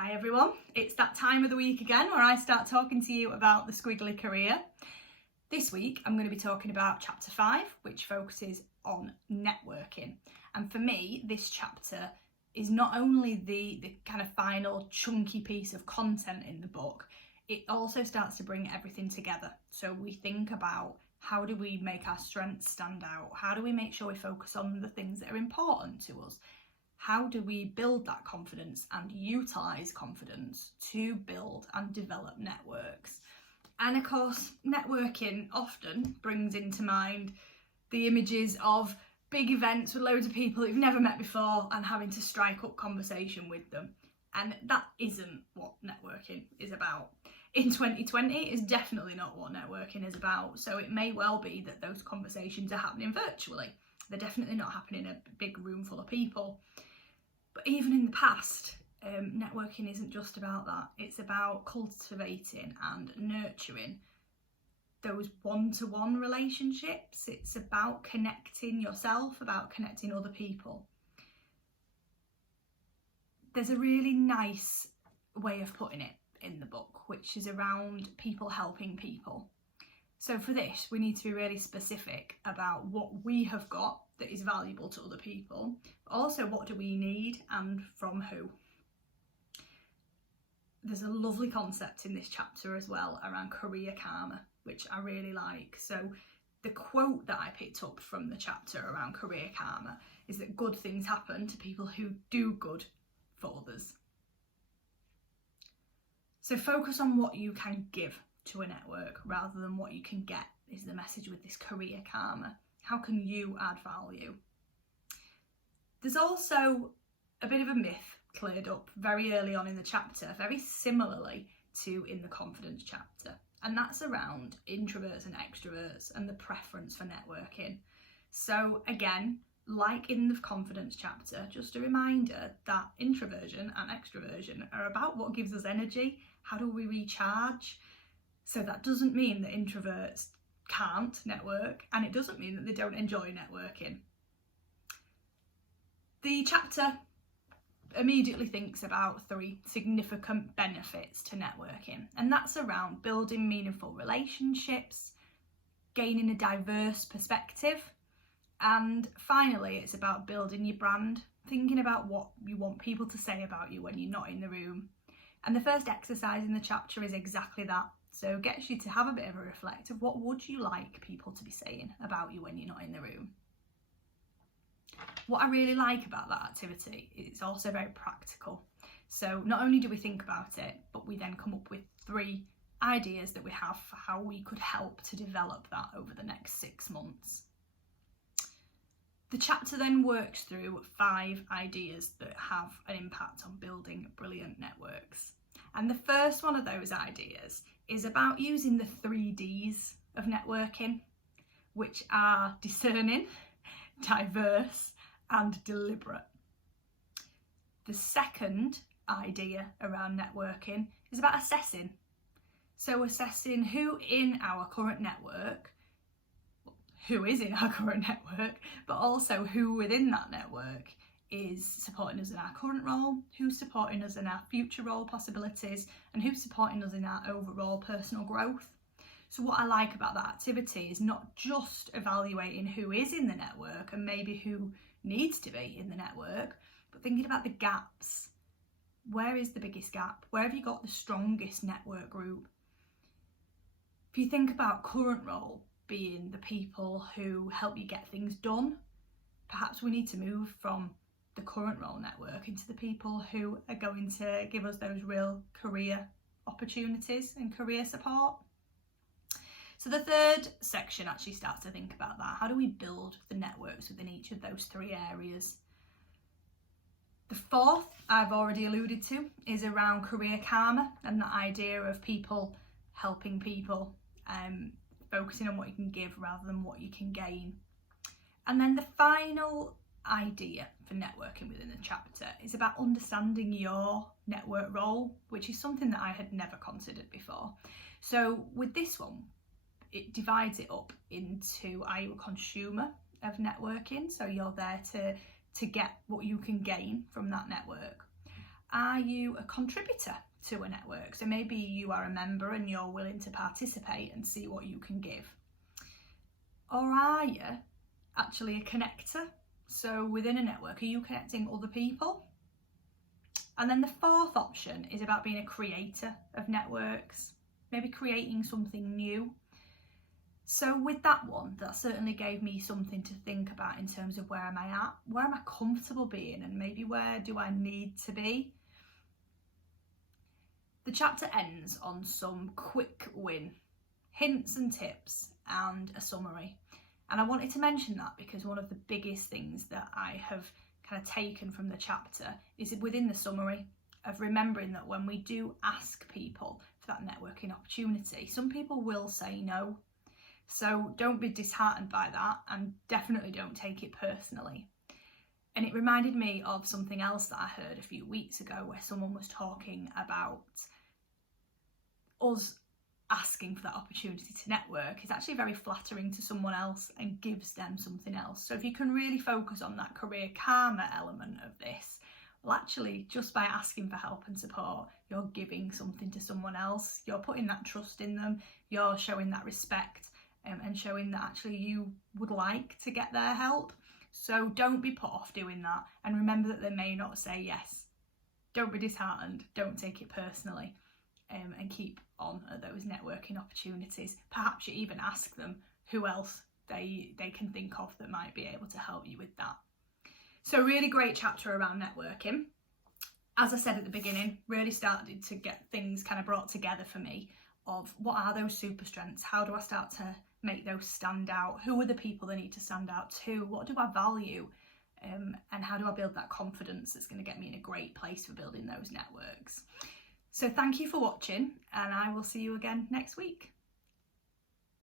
Hi everyone, it's that time of the week again where I start talking to you about the Squiggly Career. This week I'm going to be talking about chapter 5, which focuses on networking. And for me, this chapter is not only the kind of final chunky piece of content in the book, it also starts to bring everything together. So we think about how do we make our strengths stand out? How do we make sure we focus on the things that are important to us? How do we build that confidence and utilise confidence to build and develop networks? And of course, networking often brings into mind the images of big events with loads of people you've never met before and having to strike up conversation with them. And that isn't what networking is about. In 2020, it's definitely not what networking is about. So it may well be that those conversations are happening virtually. They're definitely not happening in a big room full of people. But even in the past, networking isn't just about that. It's about cultivating and nurturing those one-to-one relationships. It's about connecting yourself, about connecting other people. There's a really nice way of putting it in the book, which is around people helping people. So for this, we need to be really specific about what we have got that is valuable to other people, but also what do we need and from who. There's a lovely concept in this chapter as well around career karma, which I really like. So the quote that I picked up from the chapter around career karma is that good things happen to people who do good for others. So focus on what you can give to a network rather than what you can get is the message with this career karma. How can you add value? There's also a bit of a myth cleared up very early on in the chapter, very similarly to in the confidence chapter, and that's around introverts and extroverts and the preference for networking. So again, like in the confidence chapter, just a reminder that introversion and extroversion are about what gives us energy. How do we recharge? So that doesn't mean that introverts can't network, and it doesn't mean that they don't enjoy networking. The chapter immediately thinks about 3 significant benefits to networking, and that's around building meaningful relationships, gaining a diverse perspective, and finally it's about building your brand, thinking about what you want people to say about you when you're not in the room. And the first exercise in the chapter is exactly that. So it gets you to have a bit of a reflect of what would you like people to be saying about you when you're not in the room. What I really like about that activity is it's also very practical. So not only do we think about it, but we then come up with 3 ideas that we have for how we could help to develop that over the next 6 months. The chapter then works through 5 ideas that have an impact on building brilliant networks. And the first one of those ideas is about using the 3 Ds of networking, which are discerning, diverse, and deliberate. The second idea around networking is about assessing. So assessing who is in our current network, but also who within that network is supporting us in our current role, who's supporting us in our future role possibilities, and who's supporting us in our overall personal growth. So what I like about that activity is not just evaluating who is in the network and maybe who needs to be in the network, but thinking about the gaps. Where is the biggest gap? Where have you got the strongest network group? If you think about current role being the people who help you get things done, perhaps we need to move from the current role network into the people who are going to give us those real career opportunities and career support. So the third section actually starts to think about that. How do we build the networks within each of those 3 areas? The fourth I've already alluded to is around career karma and the idea of people helping people, focusing on what you can give rather than what you can gain. And then the final idea for networking within the chapter is about understanding your network role, which is something that I had never considered before. So with this one, it divides it up into, are you a consumer of networking? So you're there to get what you can gain from that network. are you a contributor to a network? So maybe you are a member and you're willing to participate and see what you can give. Or are you actually a connector? So within a network, are you connecting other people? And then the fourth option is about being a creator of networks, maybe creating something new. So with that one, that certainly gave me something to think about in terms of where am I at, where am I comfortable being, and maybe where do I need to be. The chapter ends on some quick win, hints and tips, and a summary. And I wanted to mention that because one of the biggest things that I have kind of taken from the chapter is within the summary of remembering that when we do ask people for that networking opportunity, some people will say no. So don't be disheartened by that, and definitely don't take it personally. And it reminded me of something else that I heard a few weeks ago where someone was talking about us asking for that opportunity to network is actually very flattering to someone else and gives them something else. So if you can really focus on that career karma element of this, well, actually, just by asking for help and support, you're giving something to someone else. You're putting that trust in them. You're showing that respect and showing that actually you would like to get their help. So don't be put off doing that. And remember that they may not say yes. Don't be disheartened. Don't take it personally. And keep on at those networking opportunities. Perhaps you even ask them who else they can think of that might be able to help you with that. So really great chapter around networking. As I said at the beginning, really started to get things kind of brought together for me of what are those super strengths? How do I start to make those stand out? Who are the people that need to stand out to? What do I value? And how do I build that confidence that's going to get me in a great place for building those networks? So thank you for watching, and I will see you again next week.